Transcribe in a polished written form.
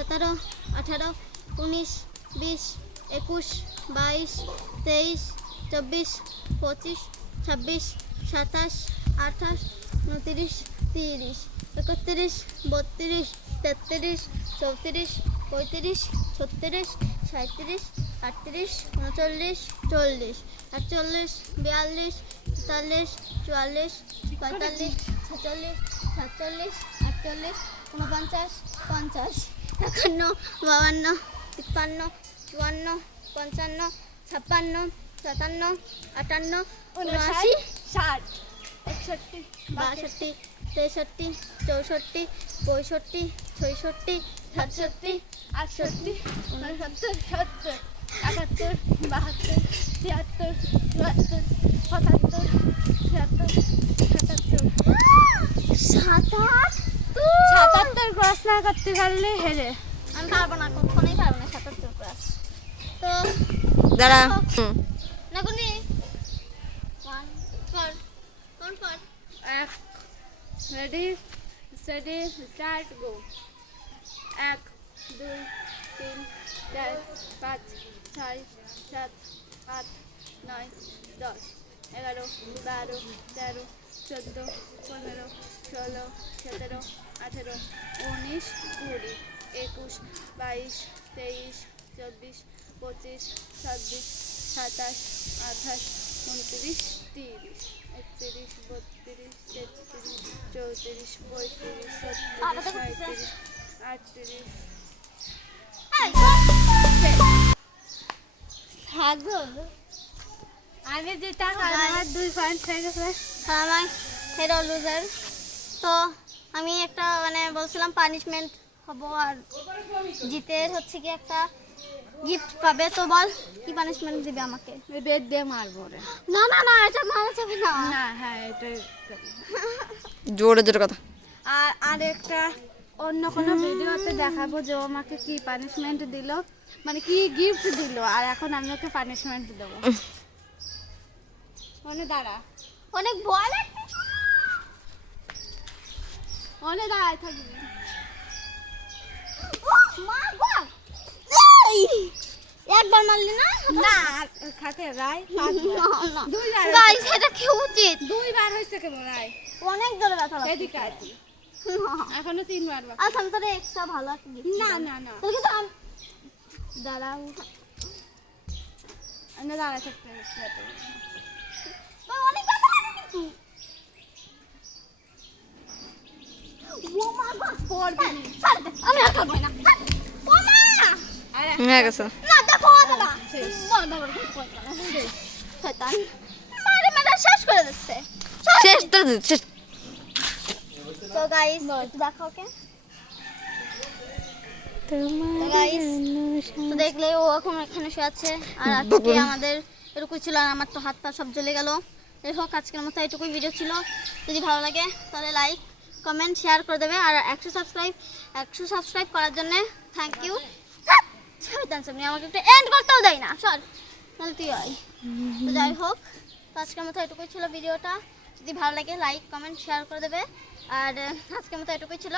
17 18 19 20 21 22 23 24 25 26 27 28 29 30 31 32 33 34 35 36 37 38 39 40 41 42 43 44 45 46 47 48 49 50 51 52 53 54 55 56 57 58 59 60 61 62 63 64 65 66 67 68 69 70 71 72 73 74 75 76 77 cross না করতে পারলে হেরে। আমি পারবো না, কখনোই পারবো না 77 ক্লাস। তো দাঁড়া না কোনি 1 4 কোন 4 এক রেডি স্টাডি স্টার্ট গো 1 2 3 4 5 6 7 8 9 10 11 12 13 14 15 16 17 18 19 20 21 22 23 24 25 26 27 28 29 30 31 32 33 34 35 36 37 38 ছাগল আমি যেটা আমার 2 পয়েন্ট হয়ে গেছে। আমার হেরো লুজার। তো আমি একটা মানে বলছিলাম পানিশমেন্ট হব আর জিতের হচ্ছে কি একটা গিফট পাবে। তো বল কি পানিশমেন্ট দিবে আমাকে? বেদ দিয়ে মারবো রে। না না না, এটা মারা যাবে না। না হ্যাঁ এটা জোরে জোরে কথা। আর আরেকটা অন্য কোনো ভিডিওতে দেখাবো যে ও আমাকে কি পানিশমেন্ট দিল, মানে কি গিফট দিল, আর এখন আমি ওকে পানিশমেন্ট দেবো। মনে দাঁড়া, অনেক ভয় লাগছে। মনে দাঁড়ায় থাকবি। মা গো, এই একবার মারলি না? না খাতে রায় দুইবার গাইস এটা কি উচিত? দুইবার হয়েছে কেবল রায়। অনেক জোরে ব্যথা লাগছে। এদিকে আছি এখনো 3 বার বাকি। আচ্ছা আমি তোরে এক্সট্রা ভালো একটা gift না দিলাম। না না তোকে তো দাঁড়াও, আমি দাঁড়ায় থাকতে হবে। অনেক ব্যথা লাগে কিন্তু। ও মা গো, পড়বি ছাড় দে, আমি আর খাবো না। ও মা, আরে হয়ে গেছে। না দেখো দাদা শেষ। বল বল শয়তান মারে মেরে শেষ করে দিচ্ছে। শেষ তো শেষ। তো গাইস দেখো ওকে। গাইস তো দেখলে ও এখন এখানে শুয়ে আছে। আর আজকে আমাদের এটুকুই ছিল। আর আমার তো হাত পা সব জ্বলে গেল। যাই হোক আজকের মতো এটুকুই ভিডিও ছিল। যদি ভালো লাগে তাহলে লাইক কমেন্ট শেয়ার করে দেবে। আর 100 সাবস্ক্রাইব করার জন্য থ্যাংক ইউ। শয়তান সামনে আমাকে একটু এন্ড করতেও দেয় না, সর তাহলে তুই আয়। তো যাই হোক তো আজকের মতো এটুকুই ছিল ভিডিওটা। যদি ভালো লাগে লাইক কমেন্ট শেয়ার করে দেবে। আর আজকের মতো এটুকুই ছিল।